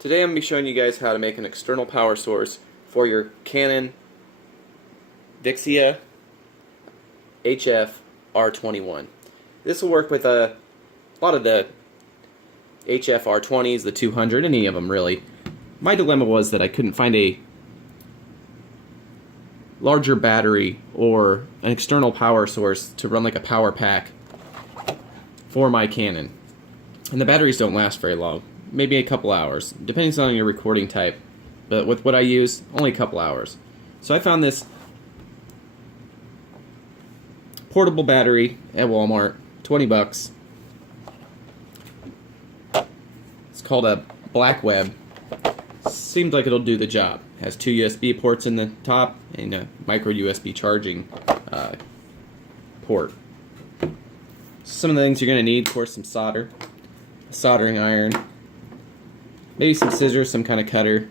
Today I'm going to be showing you guys how to make an external power source for your Canon VIXIA HF R21. This will work with a lot of the HF R20s, the 200, any of them really. My dilemma was that I couldn't find a larger battery or an external power source to run like a power pack for my Canon. And the batteries don't last very long. Maybe a couple hours, depending on your recording type. But with what I use, only a couple hours. So I found this portable battery at Walmart, 20 bucks. It's called a Black Web. Seems like it'll do the job. Has two USB ports in the top and a micro USB charging port. Some of the things you're going to need, of course, some solder, a soldering iron, maybe some scissors, some kind of cutter,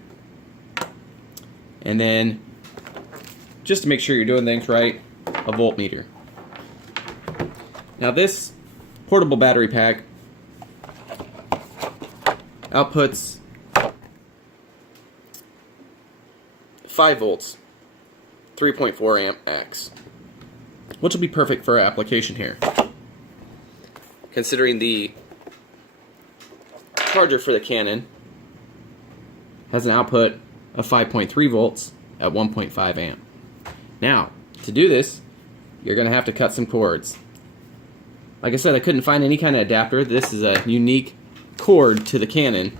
and then, just to make sure you're doing things right, a voltmeter. Now this portable battery pack outputs 5 volts, 3.4 amp max, which will be perfect for our application here. Considering the charger for the Canon has an output of 5.3 volts at 1.5 amp. Now, to do this, you're going to have to cut some cords. Like I said, I couldn't find any kind of adapter. This is a unique cord to the Canon,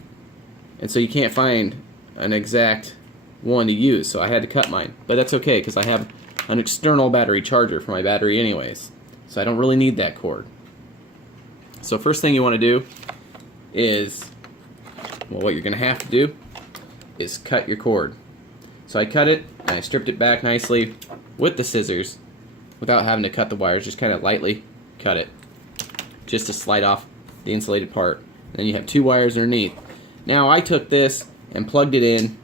and so you can't find an exact one to use, so I had to cut mine. But that's okay, because I have an external battery charger for my battery anyways, so I don't really need that cord. So first thing you want to do is, well, what you're going to have to do is cut your cord. So I cut it, and I stripped it back nicely with the scissors without having to cut the wires, just kind of lightly cut it, just to slide off the insulated part. And then you have 2 wires underneath. Now I took this and plugged it in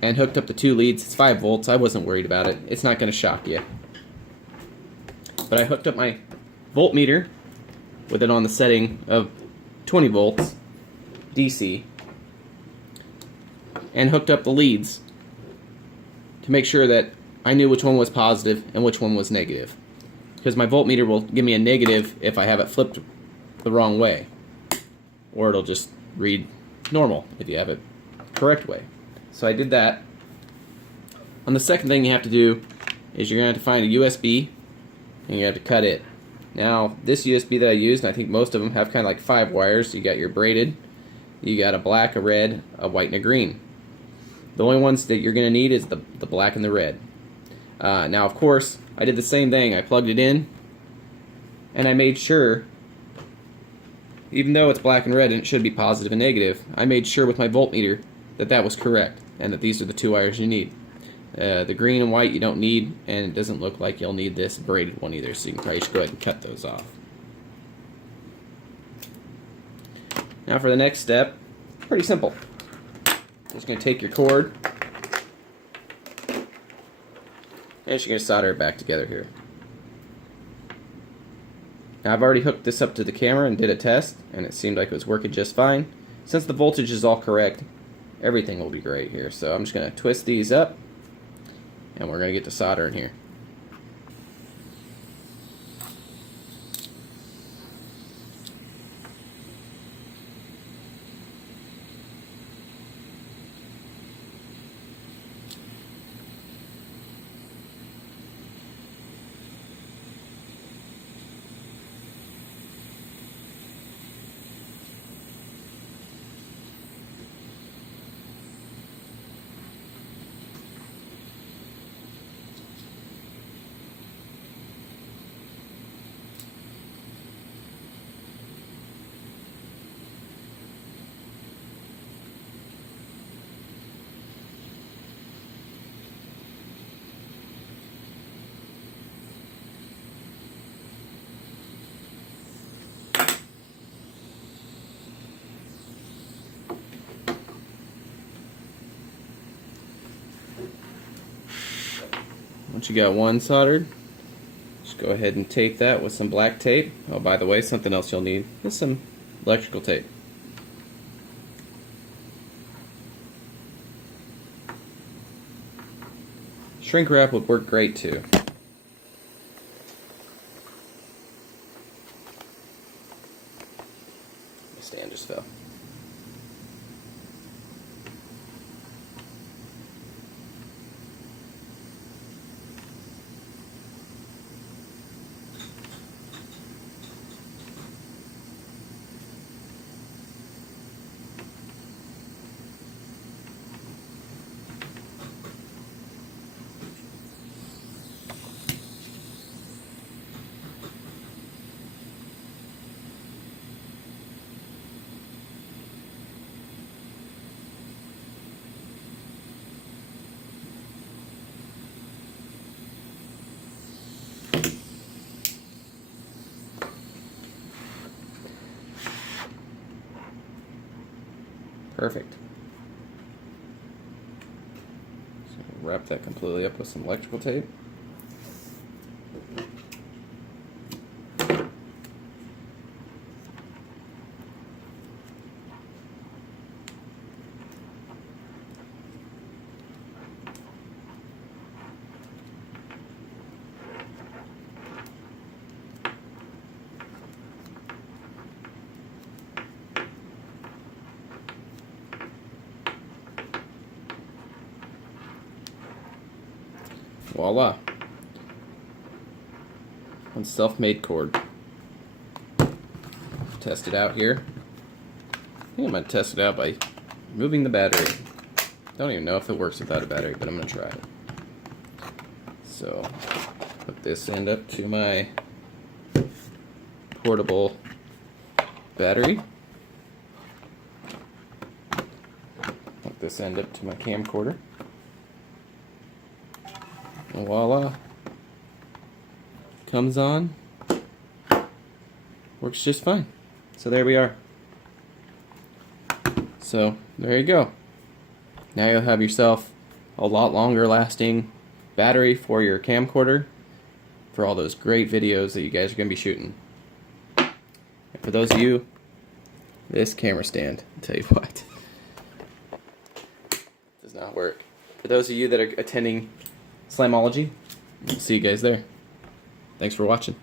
and hooked up the 2 leads. It's 5 volts. I wasn't worried about it. It's not going to shock you. But I hooked up my voltmeter with it on the setting of 20 volts DC and hooked up the leads to make sure that I knew which one was positive and which one was negative, because my voltmeter will give me a negative if I have it flipped the wrong way, or it'll just read normal if you have it correct way. So I did that. And the second thing you have to do is you're going to have to find a USB and you have to cut it. Now this USB that I used, and I think most of them have kind of like 5 wires. You got your braided, you got a black, a red, a white, and a green. The only ones that you're going to need is the black and the red. Now of course I did the same thing. I plugged it in and I made sure, even though it's black and red and it should be positive and negative, I made sure with my voltmeter that that was correct and that these are the 2 wires you need. The green and white you don't need, and it doesn't look like you'll need this braided one either, so you can probably just go ahead and cut those off. Now for the next step, pretty simple. Just going to take your cord and just going to solder it back together here. Now I've already hooked this up to the camera and did a test, and it seemed like it was working just fine. Since the voltage is all correct, everything will be great here. So I'm just going to twist these up, and we're going to get to soldering here. Once you got one soldered, just go ahead and tape that with some black tape. Oh, by the way, something else you'll need is some electrical tape. Shrink wrap would work great too. The stand just fell. Perfect. So wrap that completely up with some electrical tape. Voila. One self-made cord. Test it out here. I think I'm going to test it out by moving the battery. Don't even know if it works without a battery, but I'm going to try it. So, put this end up to my portable battery. Put this end up to my camcorder. And voila, comes on, works just fine. So there we are. So there you go. Now you'll have yourself a lot longer lasting battery for your camcorder for all those great videos that you guys are going to be shooting. And for those of you, this camera stand, I'll tell you what, does not work. For those of you that are attending Slamology, we'll see you guys there. Thanks for watching.